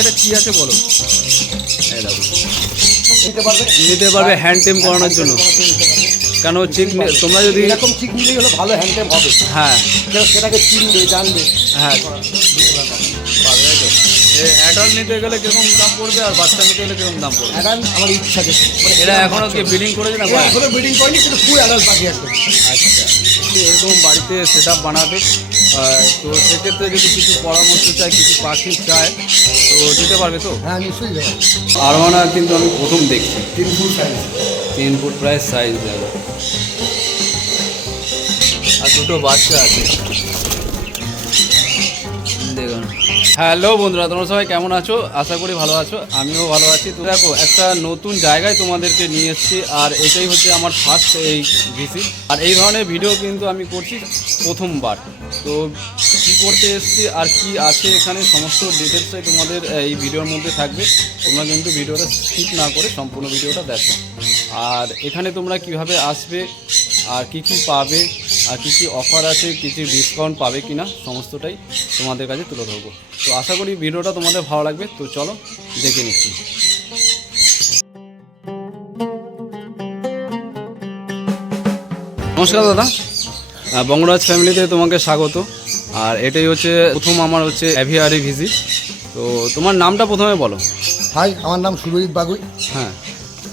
এটা কি আছে বলো? নিতে পারবে? নিতে পারবে হ্যান্ড টেম করানোর জন্য। কেন চিক তোমরা যদি এরকম চিক নিলেই হলো ভালো হ্যান্ডটেম হবে। হ্যাঁ। সেটাকে চিনবে জানবে। হ্যাঁ। অ্যাডাল্ট নিতে গেলে কীরকম দাম পড়বে আর বাচ্চা নিতে গেলে কীরকম দাম পড়বে? অ্যাডাল্ট আমার ইচ্ছা আছে। এরা এখনও কি ব্রিডিং করেছে না এখনও করেনি কিন্তু ফুল অ্যাডাল্ট বাকি আছে আচ্ছা। এরকম বাড়িতে সেট বানাবে। তো সেক্ষেত্রে যদি কিছু পরামর্শ চায় কিছু পাখি চায় তো দিতে পারবে তো? হ্যাঁ নিশ্চয়ই দেবো। আরমানা কিন্তু আমি প্রথম দেখছি। তিন ফুট সাইজ তিন ফুট প্রায় সাইজ দেবো। আর দুটো বাচ্চা আছে। হ্যালো বন্ধুরা, তোমরা সবাই কেমন আছো? আশা করি ভালো আছো, আমিও ভালো আছি। তো দেখো, একটা নতুন জায়গায় তোমাদেরকে নিয়ে এসেছি, আর এটাই হচ্ছে আমার ফার্স্ট এই ভিসিট আর এই ধরনের ভিডিও কিন্তু আমি করছি প্রথমবার। তো কী করতে এসেছি আর কি আছে এখানে, সমস্ত ডিটেলসটাই তোমাদের এই ভিডিওর মধ্যে থাকবে। তোমরা কিন্তু ভিডিওটা স্কিপ না করে সম্পূর্ণ ভিডিওটা দেখো। আর এখানে তোমরা কীভাবে আসবে আর কি কি পাবে আর কি কি অফার আছে কিছু ডিসকাউন্ট পাবে কিনা সমস্তটাই তোমাদের কাছে তুলে ধরবো। তো আশা করি ভিডিওটা তোমাদের ভালো লাগবে তো চলো দেখে নিচ্ছি। নমস্কার দাদা। বঙ্গরাজ ফ্যামিলিতে তোমাকে স্বাগত। আর এটাই হচ্ছে প্রথম আমার হচ্ছে অ্যাভিয়ারি ভিজিট তো তোমার নামটা প্রথমে বলো। হাই আমার নাম সুরজিৎ বাগুই। হ্যাঁ।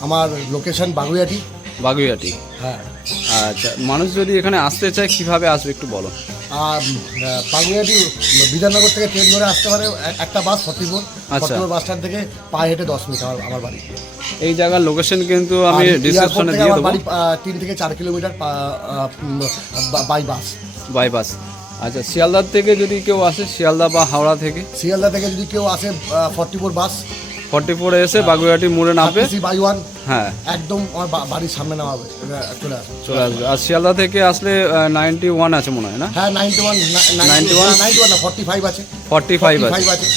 আমার লোকেশন বাগুইয়াটি। বাগুইয়াটি। হ্যাঁ। আচ্ছা মানুষ যদি এখানে আসতে চায় কীভাবে আসবে একটু বলো? আর বাগুইয়াটি বিধাননগর থেকে ট্রেন ধরে আসতে পারে একটা বাস ফর্টিফোর আচ্ছা। বাস স্ট্যান্ড থেকে পায়ে হেঁটে দশ মিনিট আমার আমার বাড়ি। এই জায়গার লোকেশন কিন্তু আমি ডিসক্রিপশনে দিয়ে দেবো। বাড়ি তিন থেকে চার কিলোমিটার বাই বাস বাইপাস আচ্ছা শিয়ালদার থেকে যদি কেউ আসে শিয়ালদা বা হাওড়া থেকে? শিয়ালদা থেকে যদি কেউ আসে ফোর বাস ফর্টি ফোরে এসে বাগুইহাটি মোড়ে নামবে। By one. হ্যাঁ। একদম আমার বাড়ির সামনে নামাবে চলে আসবে। চলে আসবে। আর শিয়ালদা থেকে আসলে নাইনটি ওয়ান আছে মনে হয় না? হ্যাঁ ninety one 91? Ninety one forty five আছে। ফর্টি ফাইভ আছে।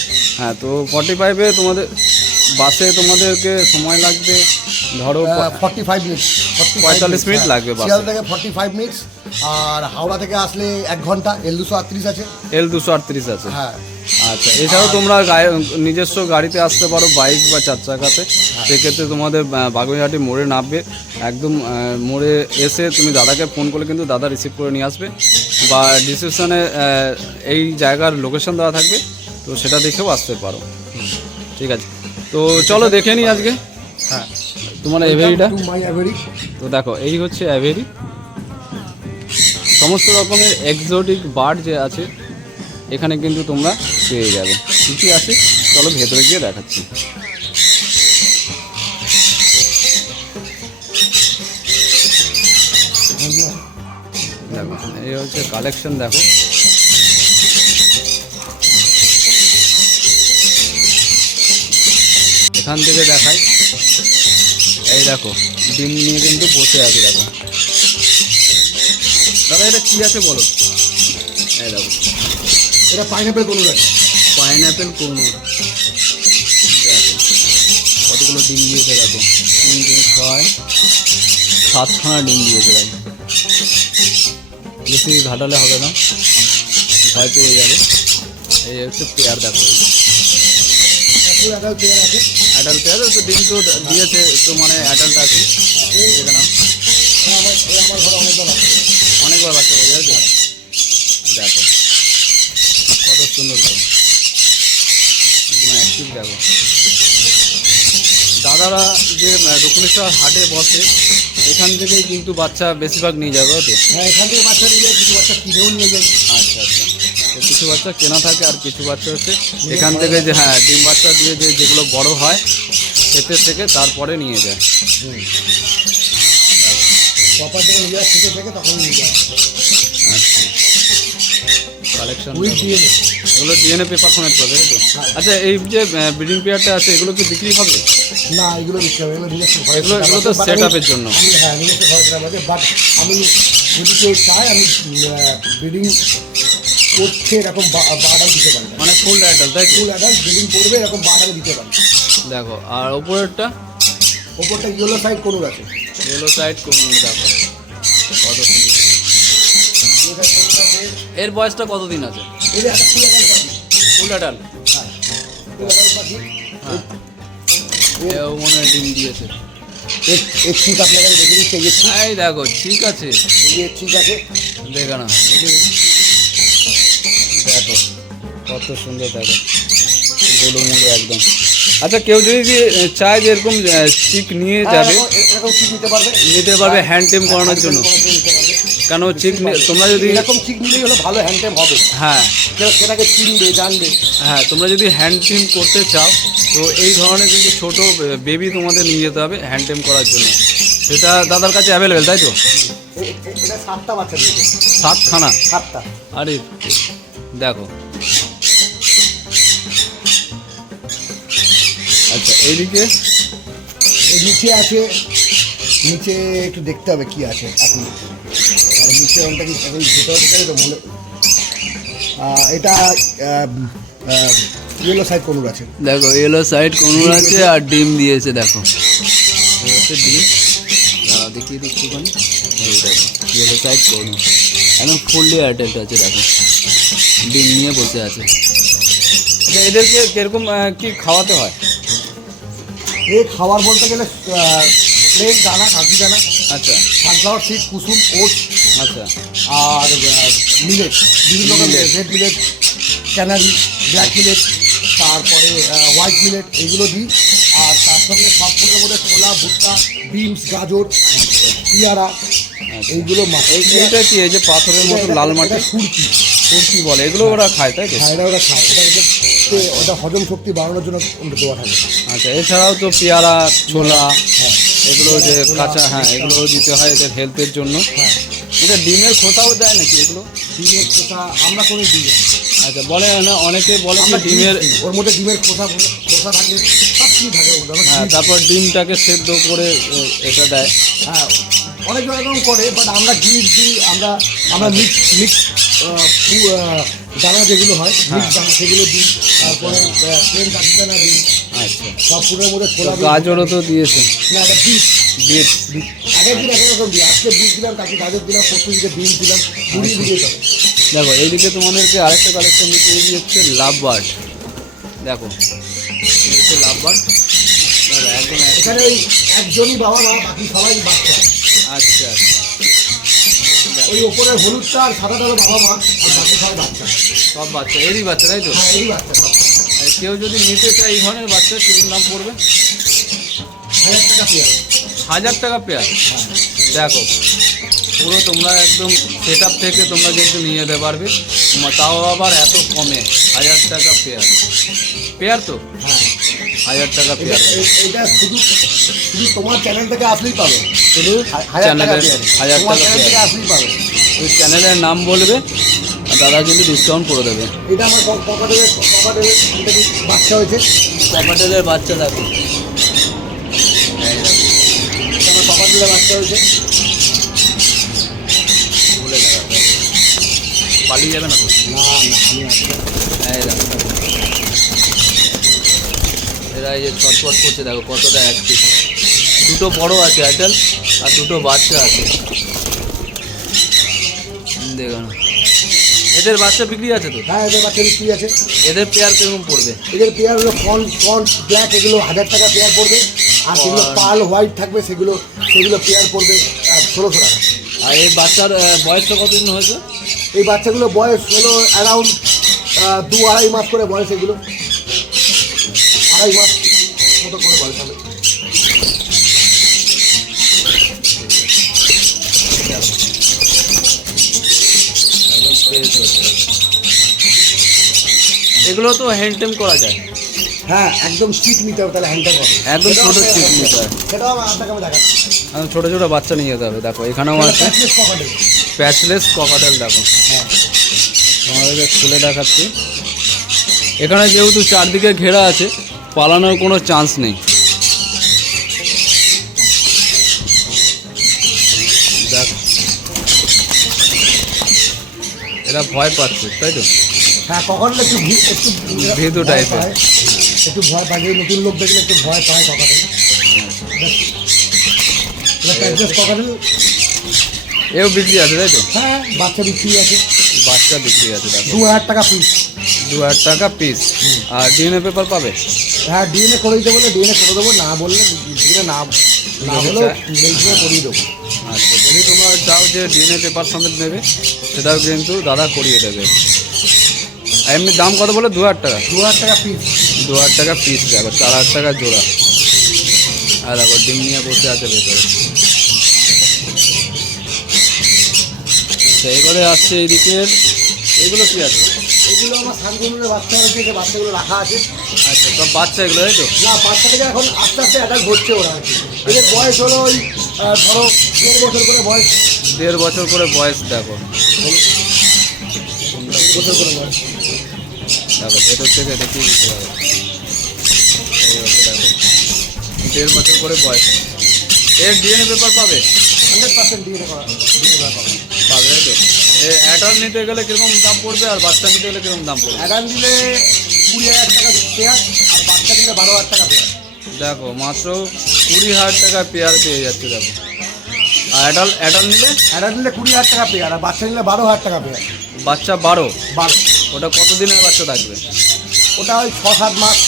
হ্যাঁ তো ফর্টি ফাইভে তোমাদের বাসে তোমাদেরকে সময় লাগবে ধরো ফর্টি ফাইভ মিনিট 45 মিনিট লাগবে বাসে। শিয়াল থেকে ফর্টি ফাইভ মিনিটস আর হাওড়া থেকে আসলে এক ঘণ্টা এল দুশো আটত্রিশ আছে। এল দুশো আটত্রিশ আছে। হ্যাঁ। আচ্ছা এছাড়াও তোমরা গায়ে নিজস্ব গাড়িতে আসতে পারো বাইক বা চার চাকাতে। সেক্ষেত্রে তোমাদের বাগুইহাটি মোড়ে নামবে। একদম মোড়ে এসে তুমি দাদাকে ফোন করলে কিন্তু দাদা রিসিভ করে নিয়ে আসবে। বা ডিসক্রিপশানে এই জায়গার লোকেশন দেওয়া থাকবে তো সেটা দেখেও আসতে পারো। ঠিক আছে। তো চলো দেখে নিই আজকে। হ্যাঁ। তোমার এভেরিটা টু? মাই এভারি তো দেখো এই হচ্ছে অ্যাভেরি সমস্ত রকমের এক্সোটিক বার্ড যে আছে এখানে কিন্তু তোমরা পেয়ে যাবে কী কী আছে, চলো ভেতরে গিয়ে দেখাচ্ছি। দেখো, এই হচ্ছে কালেকশন দেখো। এখান থেকে দেখাই। এই দেখো, ডিম নিয়ে কিন্তু বসে আছে, দেখো। দাদা, এটা কি আছে বলো? এই দেখো। এটা পাইনাপেল কোনো পাইনঅ্যাপেল কোনো কতগুলো ডিম দিয়েছে দেখো? তিন তিন, ছয়, সাতখানা ডিম দিয়েছে দেখো। বেশি ঘাটালে হবে না। ভয় পেয়ে যাবে। এই হচ্ছে পেয়ার দেখো। অ্যাডাল্ট পেয়ার তো ডিম তো দিয়েছে, তো মানে অ্যাডাল্ট আছে। অনেকবার বাচ্চা দাদারা যে দক্ষিণেশ্বর হাটে বসে এখান থেকেই কিন্তু বাচ্চা বেশিরভাগ নিয়ে যাবে তো হ্যাঁ এখান থেকে বাচ্চা নিয়ে যায় কিছু বাচ্চা কিনেও নিয়ে যায় আচ্ছা আচ্ছা। তো কিছু বাচ্চা কেনা থাকে আর কিছু বাচ্চা হচ্ছে। এখান থেকে যে হ্যাঁ ডিম বাচ্চা দিয়ে যে যেগুলো বড় হয় এতে থেকে তারপরে নিয়ে যায়। প্রপার যখন নিয়ে যায় ছুটে থেকে তখন নিয়ে যায় আচ্ছা। কালেকশন এগুলো ডিএনএ পেপার ফোনের পাবে তাই তো? আচ্ছা এই যে ব্রিডিং পেয়ারটা আছে এগুলো কি বিক্রি হবে? না এগুলো বিক্রি হবে এগুলো নিজস্ব ঘরে এগুলো- এগুলো তো setup এর জন্য। আমি হ্যাঁ নিজস্ব ঘরে সেটা আছে বাট আমি যদি কেউ চায় আমি ব্রিডিং করছে এরকম বার্ডার দিতে পারি। মানে ফুল অ্যাডাল্ট তাই ফুল অ্যাডাল্ট ব্রিডিং করবে এরকম বার্ডার দিতে পারি। দেখো আর ওপরেরটা ওপরটা ইয়েলো সাইড করুন আছে। ইয়েলো সাইড কোন দেখো। কত সুন্দর। করুন এর বয়সটা কতদিন আছে? অ্যাডাল্ট হ্যাঁ। হ্যাঁ এও মনে হয় ডিম দিয়েছে। এর এর ঠিক আপনাকে দেখে দিচ্ছি যে এই দেখো ঠিক আছে। এই ঠিক আছে দেখো না। দেখো কত সুন্দর দেখো। গোলো মোলো একদম। আচ্ছা কেউ যদি চায় যে এরকম চিক নিয়ে হ্যাঁ, যাবে এরকম- এরকম নিতে পারবে। নিতে পারবে হ্যান্ড টেম করানোর জন্য নিতে পারবে। কেন চিক তোমরা যদি এরকম ঠিক নিলেই হলো ভালো হ্যান্ডটেম হবে। হ্যাঁ। সেটাকে চিনবে জানবে। হ্যাঁ তোমরা যদি হ্যান্ড টিম করতে চাও তো এই ধরনের কিন্তু ছোট বেবি তোমাদের নিয়ে যেতে হবে হ্যান্ড টিম করার জন্য। সেটা দাদার কাছে অ্যাভেলেবেল তাই তো? সাতটা বাচ্চা সাতখানা? সাতটা। আরে দেখো। আচ্ছা এইদিকে? এই নিচে আছে নিচে একটু দেখতে হবে কি আছে এখন। ওটা কি এখন ভেতরে ঢুকে তো মনে এটা ইয়েলো সাইড কোনুর আছে দেখো এলো সাইড কোনুর আছে আর ডিম দিয়েছে দেখো। ডিম। দেখিয়ে দিচ্ছি ওখানে। দেখো ইয়েলো সাইড কোনুর একদম ফুললি অ্যাটেক্ট আছে দেখো। ডিম নিয়ে বসে আছে। আচ্ছা এদেরকে কীরকম কি খাওয়াতে হয়? এই খাবার বলতে গেলে প্লেন দানা কাঁচি দানা আচ্ছা। সানফ্লাওয়ার সিড কুসুম ওট আচ্ছা। আর মিলেট বিভিন্ন রকম Millet. Red millet canary black millet তারপরে হোয়াইট মিলেট এগুলো দিই। আর তার সঙ্গে সব ফুলের মধ্যে ছোলা ভুট্টা বিনস গাজর পিয়ারা আচ্ছা। এইগুলো এইটা কি এই যে পাথরের মতো লাল মাটি? সুরকি কুর্তি বলে। এগুলো ওরা খায় তাই তো? হ্যাঁ এটা ওরা খায়। ওটা ওদের তে- ওটা হজম শক্তি বাড়ানোর জন্য দেওয়া থাকে। আচ্ছা এছাড়াও তো পেয়ারা ছোলা হ্যাঁ এগুলো যে কাঁচা হ্যাঁ এগুলো দিতে হয় এদের হেলথের জন্য। হ্যাঁ। এটা ডিমের খোসাও দেয় নাকি এগুলো? ডিমের খোসা আমরা কোনো দিই আচ্ছা বলে না অনেকে বলে আমরা কি ডিমের ওর মধ্যে ডিমের খোসা খোসা থাকে সব কিছু থাকে হ্যাঁ তারপর ডিমটাকে সেদ্ধ করে এটা দেয়। হ্যাঁ অনেক রকম করে বাট আমরা গ্রিস দিই আমরা আমরা মিক্স মিক্স দানা যেগুলো হয় মিক্স দানা সেগুলো দিই তারপরে প্লেন কাঠি দানা দিই। আচ্ছা। সব ফুলের মধ্যে তো ছোলা। গাজরও তো দিয়েছে। না এটা বিট। বিট আগের দিন এক রকম দিই আজকে বিট দিলাম তাকে গাজর দিলাম পরশু দিকে বিন দিলাম ঘুরিয়ে দিয়ে যাবে দেখো এইদিকে তোমাদেরকে আরেকটা কালেকশন দিতে এই হচ্ছে লাভ বার্ড দেখো হচ্ছে লাভ বার্ড দেখো একদম এখানে ওই একজনই বাবা মা বাকি সবাই বাচ্চা। আচ্ছা ওই ওপরের হলুদটা আর সাদাটা বাবা মা আর বাকি সবাই বাচ্চা। সব বাচ্চা এরই বাচ্চা তাই তো? হ্যাঁ এই বাচ্চা সব কেউ যদি নিতে চায় এই ধরনের বাচ্চা সেগুলোর নাম পড়বে? হাজার টাকা পেয়ার। হাজার টাকা পেয়ার দেখো পুরো তোমরা একদম সেট থেকে তোমরা কিন্তু নিয়ে যেতে পারবে। তাও আবার এত কমে হাজার টাকা পেয়ার। পেয়ার তো? হাজার টাকা পেয়ার। এইটা শুধু শুধু তোমার চ্যানেল থেকে আসলেই পাবে। শুধু হাজার টাকা। হাজার টাকা আসলেই পাবে। ওই চ্যানেলের নাম বলবে দাদা কিন্তু ডিসকাউন্ট করে দেবে। এটা আমার বাচ্চা হয়েছে। কপাটেলের বাচ্চা দেখো। আমার বাচ্চা হয়েছে। পালিয়ে যাবে না তো? না না আমি এরা এই যে ছটফট করছে দেখো কতটা অ্যাক্টিভ দুটো বড় আছে আইটেল আর দুটো বাচ্চা আছে। এদের বাচ্চা বিক্রি আছে তো? হ্যাঁ এদের বাচ্চা বিক্রি আছে। এদের পেয়ার কীরকম পড়বে? এদের পেয়ারগুলো ফন ফন ব্ল্যাক এগুলো হাজার টাকা পেয়ার পড়বে। আর সেগুলো পাল হোয়াইট থাকবে সেগুলো সেগুলো পেয়ার পড়বে ষোলোশো টাকা। আর এই বাচ্চার বয়সটা কতদিন হয়েছে? এই বাচ্চাগুলো বয়স হলো অ্যারাউন্ড দু আড়াই মাস করে বয়স এগুলো। আড়াই মাস। এগুলো তো হ্যান্ডটেম করা যায়। হ্যাঁ একদম নিতে হবে তাহলে হ্যান্ডটা হবে। একদম ছোট আমি- নিতে হয়। সেটাও আমি আপনাকে আমি দেখাচ্ছি। একদম ছোটো ছোটো বাচ্চা নিয়ে যেতে হবে দেখো এখানেও আছে। প্যাচলেস ককাটেল দেখো। হ্যাঁ। তোমাদেরকে খুলে দেখাচ্ছি। এখানে যেহেতু চারদিকে ঘেরা আছে পালানোর কোনো চান্স নেই। দেখ। এরা ভয় পাচ্ছে তাই তো? হ্যাঁ কখনো একটু একটু ভয় type-এর। একটু ভয় পায় নতুন লোক দেখলে একটু ভয় পায় এও বিক্রি আছে তাই তো? হ্যাঁ বাচ্চা বিক্রি আছে। বাচ্চা বিক্রি আছে দু হাজার টাকা পিস দু হাজার টাকা পিস আর ডিএনএ পেপার পাবে? হ্যাঁ ডিএনএ করে দিতে বলে ডিএনএ করে দেবো না বললে ডিএনএ না না হলেও ডিএনএ করিয়ে দেবো আচ্ছা যদি তোমরা চাও যে ডিএনএ পেপার সমেত নেবে সেটাও কিন্তু দাদা করিয়ে দেবে। আর এমনি দাম কত বলে? দু হাজার টাকা। দু হাজার টাকা পিস দু হাজার টাকা পিস দেখো চার হাজার টাকা জোড়া। আর দেখো ডিম নিয়ে বসে আছে ভেতরে। আচ্ছা এবারে আসছে এইদিকের এগুলো কি আছে? এগুলো আমার সানগুলোর বাচ্চা হয়েছে যে বাচ্চাগুলো রাখা আছে। আচ্ছা সব বাচ্চা এগুলো তাই তো? না এখন আস্তে আস্তে অ্যাটাক হচ্ছে ওরা এদের বয়স হলো ওই ধরো দেড় বছর করে বয়স। দেড় বছর করে বয়স দেখো। বছর করে বয়স। দেখো ভেতর থেকে এই হচ্ছে দেখো। দেড় বছর করে বয়স। এর ডিএনএ পেপার পাবে? হান্ড্রেড পার্সেন্ট ডিএনএ পাবে। পাবে তো। এ অ্যাডাল নিতে গেলে কীরকম দাম পড়বে আর বাচ্চা নিতে গেলে কীরকম দাম পড়বে? অ্যাডান দিলে কুড়ি হাজার টাকা পেয়ার আর বাচ্চা দিলে বারো হাজার টাকা পেয়ার দেখো মাত্র কুড়ি হাজার টাকা পেয়ার পেয়ে যাচ্ছে দেখো। আর অ্যাডাল অ্যাডাল নিলে? অ্যাডান দিলে কুড়ি হাজার টাকা পেয়ার আর বাচ্চা নিলে বারো হাজার টাকা পেয়ার বাচ্চা বারো। বারো। ওটা কত দিনের বাচ্চা থাকবে? ওটা ওই ছ সাত মাস।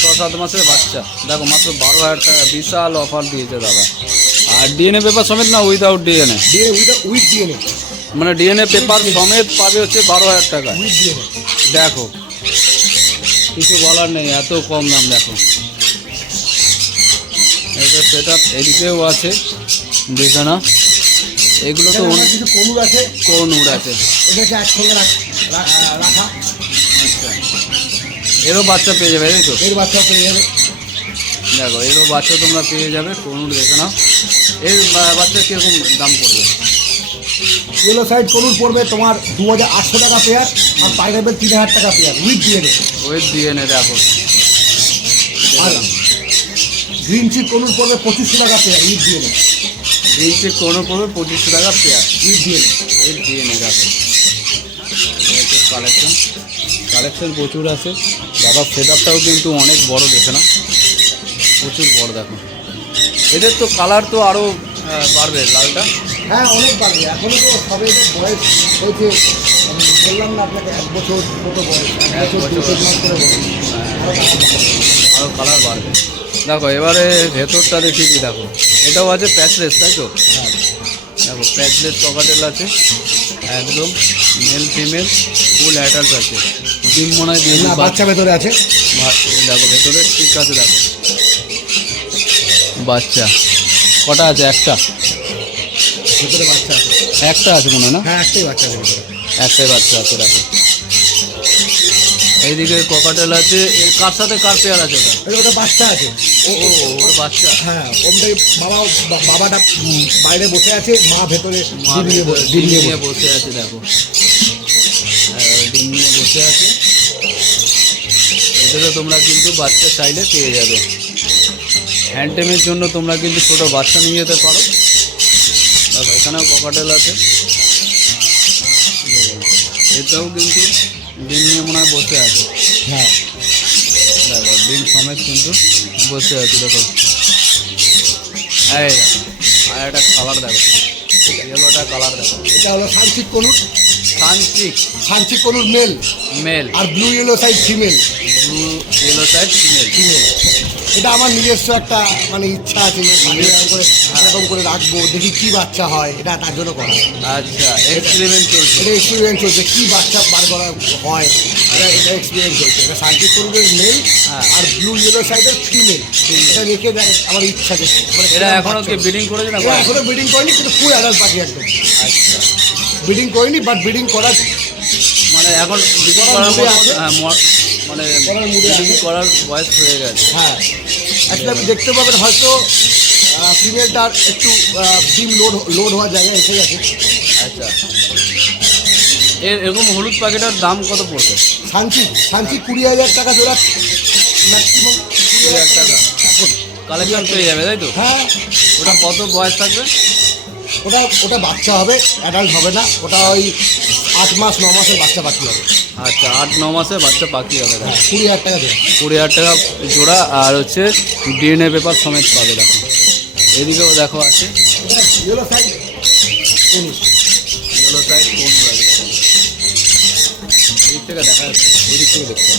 ছ সাত মাসের বাচ্চা। দেখো মাত্র বারো হাজার টাকা বিশাল অফার দিয়েছে দাদা। আর ডিএনএ পেপার সমেত না without DNA DNA with DNA মানে ডিএনএ পেপার সমেত পাবে হচ্ছে বারো হাজার টাকা। উইথ ডিএনএ দেখো। কিছু বলার নেই এত কম দাম দেখো। এটা সেটা এদিকেও আছে দেখে না এগুলো তো কনুর আছে। কোন উড় আছে এটাকে একসঙ্গে রাখ- রাখা আচ্ছা এরও বাচ্চা পেয়ে যাবে তাই তো? এর বাচ্চা পেয়ে যাবে। দেখো এরও বাচ্চা তোমরা পেয়ে যাবে কোন উড় দেখে নাও। এর বাচ্চা কীরকম দাম পড়বে? ইয়েলো সাইড কনুর পড়বে তোমার দু হাজার আটশো টাকা পেয়ার আর পাইনাপেল তিন হাজার টাকা pair with DNA wait DNA দেখো। আর গ্রিন চিক কনুর পড়বে পঁচিশশো টাকা পেয়ার উইথ ডিএনএ জিন্সের কোনো পড়বে পঁচিশশো টাকা পেয়ার উইথ ডিএনএ এর ডিএনএ দেখো। কালেকশন কালেকশন প্রচুর আছে। সেট আপটাও কিন্তু অনেক বড় দেখে না প্রচুর বড় দেখো। এদের তো কালার তো আরও বাড়বে লালটা। হ্যাঁ অনেক বাড়বে। এখনও তো সবে বয়স হয়েছে। বললাম না আপনাকে এক বছর মতো বয়স? এক বছর আরও কালার বাড়বে। দেখো এবারে ভেতরটা দেখি কি দেখো। এটাও আছে প্যাচলেস তাই তো? হ্যাঁ। দেখো প্যাচলেস ককাটেল আছে। একদম মেল ফিমেল ফুল অ্যাডাল্ট আছে। ডিম মনে হয় না বাচ্চা ভেতরে আছে। দেখো ভেতরে ঠিক আছে দেখো। বাচ্চা। কটা আছে? একটা। ভেতরে বাচ্চা আছে। একটা আছে মনে হয় না? হ্যাঁ একটাই বাচ্চা আছে একটাই বাচ্চা আছে দেখো। এইদিকে ককাটেল আছে। এর কার সাথে কার পেয়ার আছে ওটা? ওটা বাচ্চা আছে। ও ওর বাচ্চা। হ্যাঁ ওমটাই বাবা বাবাটা বাইরে বসে আছে মা ভেতরে ডিম নিয়ে বসে- ডিম নিয়ে বসে। আছে দেখো। হ্যাঁ, ডিম নিয়ে বসে আছে। এদেরও তোমরা কিন্তু বাচ্চা চাইলে পেয়ে যাবে। হ্যান্ডটেমের জন্য তোমরা কিন্তু ছোট বাচ্চা নিয়ে যেতে পারো। দেখো এখানেও ককাটেল আছে। এটাও কিন্তু ডিম নিয়ে মনে হয় বসে আছে। হ্যাঁ। দেখো ডিম সমেত কিন্তু বসে আছে দেখো। এই আর একটা কালার দেখো। ইয়েলোটা কালার দেখো। এটা হলো সানচিক কলুর তান্ত্রিক sun chick conure male. Male. আর blue yellow side female blue yellow side female female এটা আমার নিজস্ব একটা মানে ইচ্ছা আছে যে এরকম করে এরকম করে রাখব দেখি কি বাচ্চা হয় এটা তার জন্য করা। আচ্ছা এক্সপেরিমেন্ট চলছে। এটা এক্সপিরিয়েন্স চলছে কি বাচ্চা বার করা হয় এটা এটা এক্সপিরিয়েন্স চলছে। এটা সানচিক কনুরের মেল হ্যাঁ। আর ব্লু ইয়েলো সাইডের ফিমেল এটা রেখে দেখ আমার ইচ্ছা আছে মানে এটা কিরম এখনও কি ব্রিডিং করেছে না এরা এখনও ব্রিডিং করেনি কিন্তু ফুল অ্যাডাল্ট পাখি একদম। আচ্ছা। ব্রিডিং করিনি বাট ব্রিডিং করার মানে এখন ব্রিডিং করার আছে। হ্যাঁ, মানে করার বয়স হয়ে গেছে। হ্যাঁ। অ্যাকচুয়ালি আপনি দেখতে পাবেন হয়তো ফিমেলটার একটু ডিম লোড লোড হওয়ার জায়গায় এসে গেছে। আচ্ছা। এর এরকম হলুদ পাখিটার দাম কত পড়বে? সানচি সানচি কুড়ি হাজার টাকা জোড়া। ম্যাক্সিমাম কুড়ি হাজার টাকা। এখন কালেকশন পেয়ে যাবে তাই তো? হ্যাঁ। ওটা কত বয়স থাকবে? ওটা ওটা বাচ্চা হবে অ্যাডাল্ট হবে না। ওটা ওই আট মাস ন মাসের বাচ্চা পাখি হবে। আচ্ছা আট ন মাসে বাচ্চা পাখি হবে দেখো হ্যাঁ কুড়ি হাজার টাকা দেবে কুড়ি হাজার টাকা জোড়া আর হচ্ছে ডিএনএ পেপার সমেত পাবে দেখো। এদিকেও দেখো আছে। ইয়েলো সাইড ইয়েলো সাইড কোন লাগে থেকে দেখা যাচ্ছে থেকে দেখতে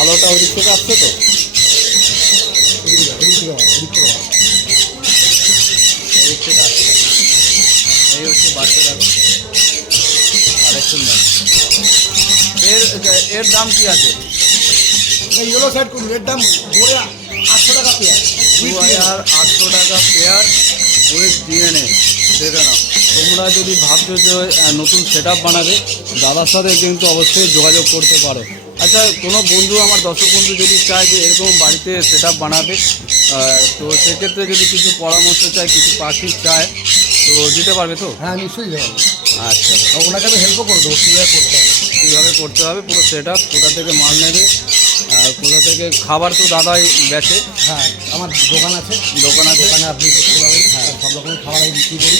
আলোটা ওই দিক থেকে আসছে তো এদিকে যাও, এদিকে যাও, এদিকে যাও। এই দিক থেকে আসছে এই হচ্ছে বাচ্চাটা দাম এর এর দাম কি আছে? ইয়েলো সাইড করুন এর দাম ধরে আটশো টাকা পেয়ার দু হাজার আটশো টাকা পেয়ার ওয়েস ডিএনএ দেখে নাও। তোমরা যদি ভাবছ যে নতুন সেট বানাবে দাদার সাথে কিন্তু অবশ্যই যোগাযোগ করতে পারো। আচ্ছা কোনো বন্ধু আমার দর্শক বন্ধু যদি চায় যে এরকম বাড়িতে সেট বানাবে তো সেক্ষেত্রে যদি কিছু পরামর্শ চায় কিছু পাখি চায় তো দিতে পারবে তো? হ্যাঁ নিশ্চয়ই দেবো। আচ্ছা ওনাকে আমি হেল্পও করে দেবো কীভাবে করতে হবে। কীভাবে করতে হবে পুরো সেট আপ কোথা থেকে মাল নেবে আর কোথা থেকে খাবার তো দাদাই বেচে। হ্যাঁ আমার দোকান আছে। দোকান আছে? দোকানে আপনি করতে পারবেন হ্যাঁ। সব রকমের খাবার আমি বিক্রি করি।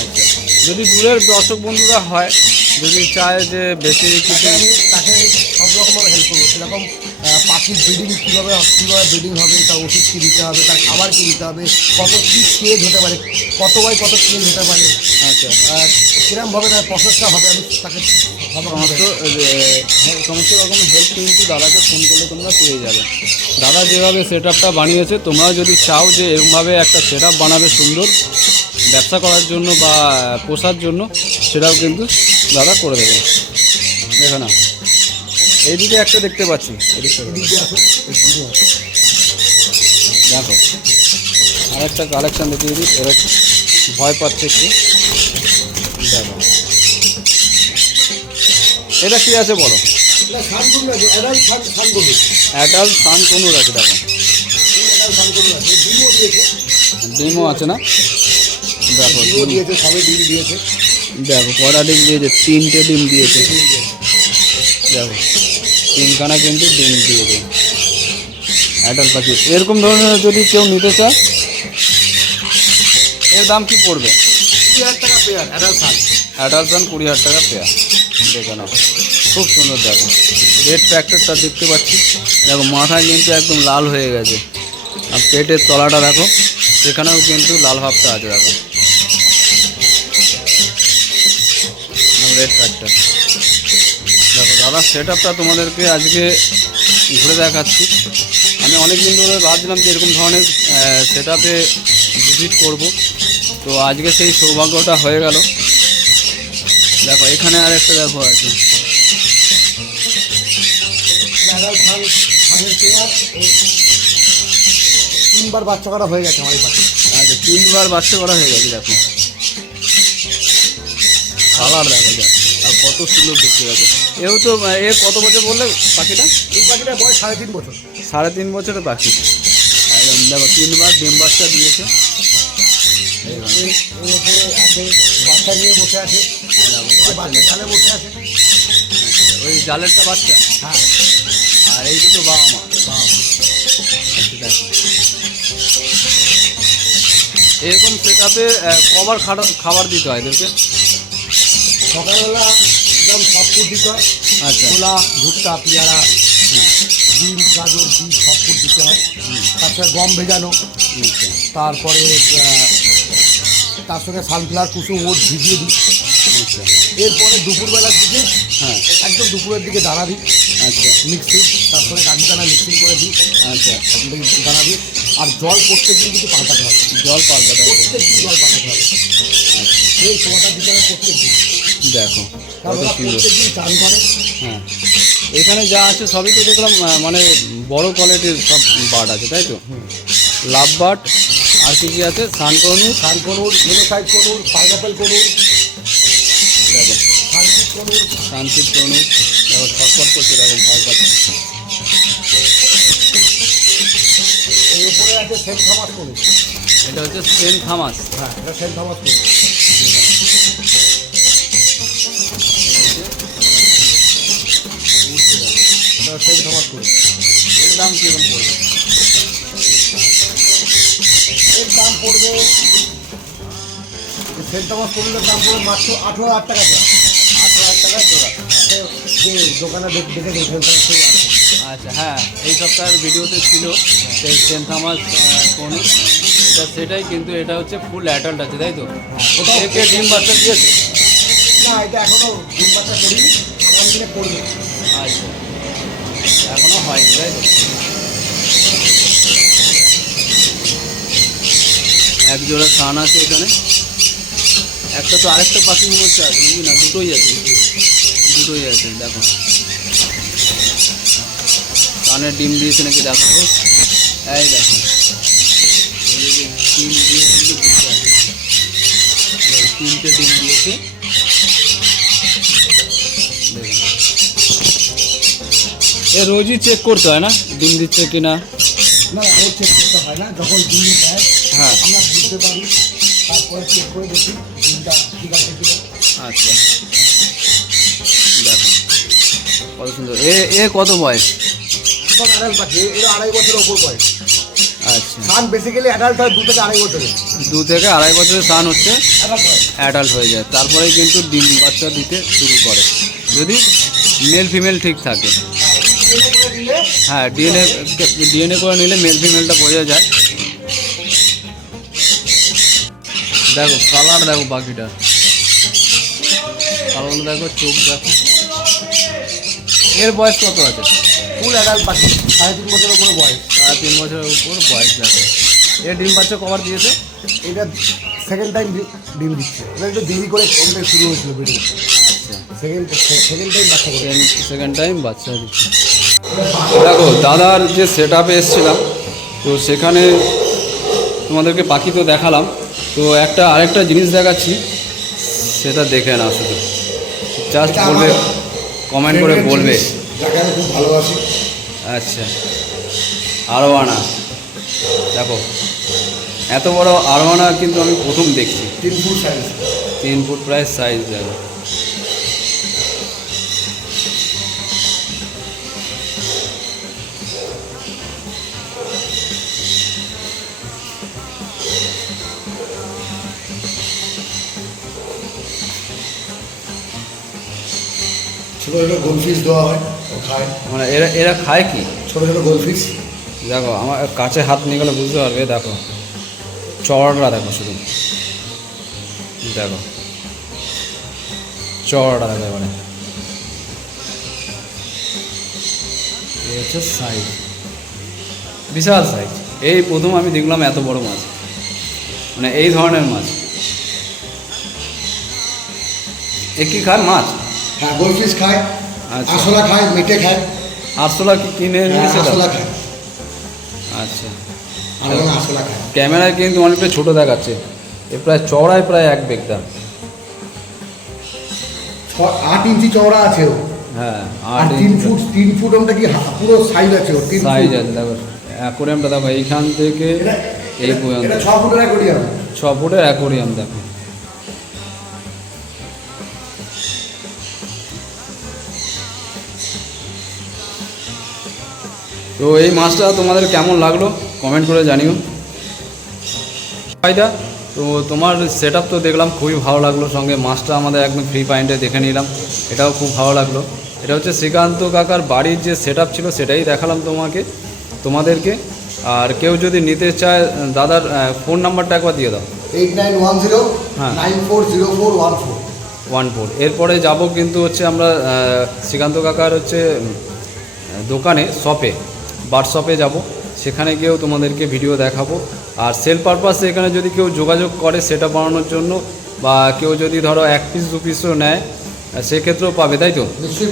আচ্ছা যদি দূরের দর্শক বন্ধুরা হয় যদি চায় যে বেশি কিছু তাকে আমি তাকে সব রকমভাবে হেল্প করব। সেরকম পাখির ব্রিডিং কীভাবে কীভাবে ব্রিডিং হবে তার ওষুধ কী দিতে হবে তার খাবার কী দিতে হবে কত কী চেঞ্জ হতে পারে কত বাই কত চেঞ্জ হতে পারে আচ্ছা। আর কিরমভাবে তার প্রসেসটা হবে আমি তাকে সমস্ত রকম হেল্প কিন্তু দাদাকে ফোন করলে তোমরা পেয়ে যাবে। দাদা যেভাবে সেট আপটা বানিয়েছে তোমরা যদি চাও যে এরকমভাবে একটা সেট আপ বানাবে সুন্দর ব্যবসা করার জন্য বা পোষার জন্য সেটাও কিন্তু দাদা করে দেবে। দেখো না। এইদিকে একটা দেখতে পাচ্ছি। দেখো। আর একটা কালেকশন দেখিয়ে দিই, এরা ভয় পাচ্ছে একটু দেখো। এটা কি আছে বলো? অ্যাডাল্ট সান কোনুর আছে, দেখো। ডিমও আছে না? দেখো দিয়েছে সবে ডিম দিয়েছে দেখো, কটা ডিম দিয়েছে? তিনটে ডিম দিয়েছে। দেখো। তিনখানা কিন্তু ডিম দিয়ে দিয়েছে অ্যাডাল্ট পাখি। এরকম ধরনের যদি কেউ নিতে চায়, এর দাম কি পড়বে? কুড়ি হাজার টাকা পেয়ার। অ্যাডাল্ট কুড়ি হাজার টাকা খুব সুন্দর দেখো। রেড প্যাকেটটা দেখতে পাচ্ছি। দেখো, মাথায় কিন্তু একদম লাল হয়ে গেছে। আর পেটের তলাটা দেখো, সেখানেও কিন্তু লাল ভাবটা আছে দেখো। রেড প্যাকটা দাদা সেট আপটা তোমাদেরকে আজকে ঘুরে দেখাচ্ছি। আমি অনেক দিন ধরে ভাবছিলাম যে এরকম ধরনের সেট আপে ভিজিট করব। তো আজকে সেই সৌভাগ্যটা হয়ে গেল। দেখো এখানে আর একটা দেখো আছে। তিনবার বাচ্চা করা হয়ে গেছে আমার আচ্ছা তিনবার বাচ্চা করা হয়ে গেছে দেখো। কালার দেখো দেখো কত সুন্দর দেখতে গেছে এও তো এ কত বছর বললে পাখিটা? এই পাখিটার বয়স সাড়ে তিন বছর। সাড়ে তিন বছরের পাখি। দেখো তিনবার ডিম বাচ্চা দিয়েছে। বাচ্চা নিয়ে বসে আছে বাচ্চা খালে বসে আছে ওই জালেরটা বাচ্চা? হ্যাঁ আর এই দুটো বাবা মা। বাবা। এরকম সেটাতে কবার খাবার দিতে হয় এদেরকে? সকালবেলা দিতে হয় আচ্ছা ছোলা ভুট্টা পেয়ারা ডিম গাজর বীজ সব ফুড দিতে হয়। তারপরে গম ভেজানো আচ্ছা তারপরে তার সঙ্গে সানফ্লাওয়ার কুসুম ওট ভিজিয়ে দিই। আচ্ছা এরপরে দুপুরবেলার দিকে হ্যাঁ। একদম দুপুরের দিকে দানা দিই। আচ্ছা। মিক্সিং তারপরে কাঠি দানা মিক্সিং করে দিই। আচ্ছা। দানা দিই। আর জল প্রত্যেক দিন কিন্তু পাল্টাতে হবে জল পাল্টাতে হবে। প্রত্যেক দিন জল পাল্টাতে হবে আচ্ছা। এই সময়টা দিতে হবে প্রত্যেক দিন দেখো। হ্যাঁ। এখানে যা আছে সবই তো দেখলাম মানে বড় কোয়ালিটির সব বার্ড আছে তাই তো? লাভ বার্ড আর কি কি আছে? সান কনুর জেনোসাইড কনুর পাইনাপেল কনুর সানসিট কনুর শান্তির তনু দেখো ছটফট করছে দেখো ভয় পাচ্ছে। এর উপরে আছে সেন্ট থমাস কনুর এটা হচ্ছে সেন্ট থামাস। হ্যাঁ এটা সেন্ট থমাস কনুর এটা সেন্ট থমাস এর দাম কীরকম পড়বে এর দাম পড়বে সেন্ট থমাস কনুরের দাম পড়বে মাত্র আঠেরো হাজার টাকা দেওয়া আঠারো হাজার টাকা জোড়া যে দোকানে দেখ-। আচ্ছা হ্যাঁ এই সপ্তাহের ভিডিওতে ছিল সেই সেন্ট থামাস কোন। এটা সেটাই কিন্তু এটা হচ্ছে ফুল অ্যাডাল্ট আছে তাই তো? ওটাও একে ডিম বাচ্চা দিয়েছে? না এটা এখনও ডিম বাচ্চা করিনি আগামী দিনে করবে। আচ্ছা। এখনও হয়নি তাই এক জোড়া সান আছে এখানে। একটা তো আরেকটা পাখি মনে হচ্ছে আছে না? দুটোই আছে। দুটোই আছে, দেখো। কানের ডিম দিয়েছে নাকি দেখো। এই দেখো। ডিম দিয়েছে। তিনটে ডিম দিয়েছে। এ রোজই চেক করতে হয় না? ডিম দিচ্ছে কি না না না রোজ চেক করতে হয় না। যখন ডিম দেয় হ্যাঁ। আমরা বুঝতে পারি তারপরে চেক করে দেখি ডিমটা ঠিক আছে কিনা। আচ্ছা। দেখো কত সুন্দর। এ এ কত বয়স? সব পাখি এরা আড়াই ওপর বয়স। আচ্ছা। সান বেসিক্যালি অ্যাডাল্ট হয় দু থেকে আড়াই বছরের দু থেকে আড়াই বছরের সান হচ্ছে অ্যাডাল্ট হয়ে। যায়। তারপরে কিন্তু ডিম বাচ্চা দিতে শুরু করে। যদি মেল ফিমেল ঠিক থাকে। হ্যাঁ ডিএনএ ডিএনএ করে নিলে মেল ফিমেলটা বোঝা যায়। দেখো কালার দেখো বাকিটা কালার দেখো চোখ দেখো। এর বয়স কত আছে? ফুল অ্যাডাল্ট পাখি। সাড়ে তিন বছরের উপরে বয়স। সাড়ে তিন বছরের উপর বয়স দেখো। এর ডিম বাচ্চা কভার দিয়েছে? এটা সেকেন্ড টাইম ডিম দিচ্ছে। এটা একটু দেরি করে কমটা শুরু হয়েছিল ভিডিও সেকেন্ড সেকেন্ড টাইম বাচ্চা সেকেন্ড টাইম বাচ্চা দিচ্ছে। দেখো দাদার যে সেট আপে এসেছিলাম তো সেখানে তোমাদেরকে পাখি তো দেখালাম তো একটা আরেকটা জিনিস দেখাচ্ছি সেটা দেখে না শুধু। জাস্ট বলবে কমেন্ট করে বলবে। খুব ভালোবাসি। আচ্ছা। আরও আনা দেখো এত বড় আরোয়ানা কিন্তু আমি প্রথম দেখছি। তিন ফুট সাইজ তিন ফুট প্রায় সাইজ দেখো। ছোটো ছোটো গোলফিশ দেওয়া হয় ও খায়। মানে এরা এরা খায় কি? ছোটো ছোটো গোলফিশ দেখো আমার কাছে হাত নিয়ে গেলে বুঝতে পারবে দেখো। চড়া দেখো শুধু। দেখো। চড়া দেখো এবারে। এই হচ্ছে সাইজ বিশাল সাইজ এই প্রথম আমি দেখলাম এত বড় মাছ। মানে এই ধরনের মাছ। এ কি খায় মাছ? হ্যাঁ গোলফিশ খায় আচ্ছা। আসলা খায় মেটে খায়। আরশোলা কি কিনে নিয়েছে খায়। আচ্ছা। আর খায়। ক্যামেরায় কিন্তু অনেকটা ছোট দেখাচ্ছে। এ প্রায় চড়ায় প্রায় এক বেগদা ছ- আট ইঞ্চি চওড়া আছে ও। হ্যাঁ আর আট তিন ফুট তিন ফুট ওটা কি পুরো সাইজ আছে ও তিন সাইজ আছে দেখো। অ্যাকোরিয়ামটা দেখো এইখান থেকে এই পর্যন্ত। ছ ফুটের অ্যাকোরিয়াম ছ ফুটের অ্যাকোরিয়াম দেখো। তো এই মাছটা তোমাদের কেমন লাগল? কমেন্ট করে জানিও। ফায়দা তো তোমার সেট তো দেখলাম খুবই ভালো লাগল। সঙ্গে মাছটা আমাদের একদম ফ্রি পয়েন্টে দেখে নিলাম। এটাও খুব ভালো লাগল। এটা হচ্ছে শ্রীকান্ত কাকার বাড়ির যে সেট ছিল সেটাই দেখালাম তোমাকে তোমাদেরকে। আর কেউ যদি নিতে চায় দাদার ফোন নাম্বারটা একবার দিয়ে দাও। এইট নাইন ওয়ান জিরো হ্যাঁ। Nine four zero four one four one four এরপরে যাব কিন্তু হচ্ছে আমরা শ্রীকান্ত কাকার হচ্ছে দোকানে শপে শপে যাব সেখানে গিয়েও তোমাদেরকে ভিডিও দেখাবো। আর সেল পারপাসে এখানে যদি কেউ যোগাযোগ করে সেটা বানানোর জন্য বা কেউ যদি ধরো এক পিস দু পিসও নেয় সেক্ষেত্রেও পাবে তাই তো? নিশ্চয়ই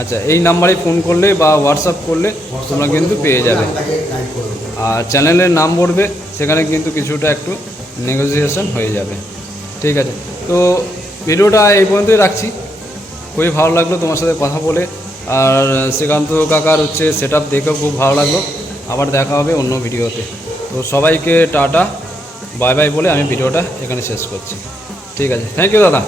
আচ্ছা এই নাম্বারে ফোন করলে বা হোয়াটসঅ্যাপ করলে তোমরা কিন্তু পেয়ে যাবে। আর চ্যানেলের নাম পড়বে সেখানে কিন্তু কিছুটা একটু নেগোসিয়েশন হয়ে যাবে। ঠিক আছে তো ভিডিওটা এই পর্যন্তই রাখছি। খুবই ভালো লাগল তোমার সাথে কথা বলে। আর শ্রীকান্ত কাকার হচ্ছে সেট দেখেও খুব ভালো লাগল। আবার দেখা হবে অন্য ভিডিওতে। তো সবাইকে টাটা, বাই বাই বলে আমি ভিডিওটা এখানে শেষ করছি। ঠিক আছে। থ্যাংক ইউ দাদা।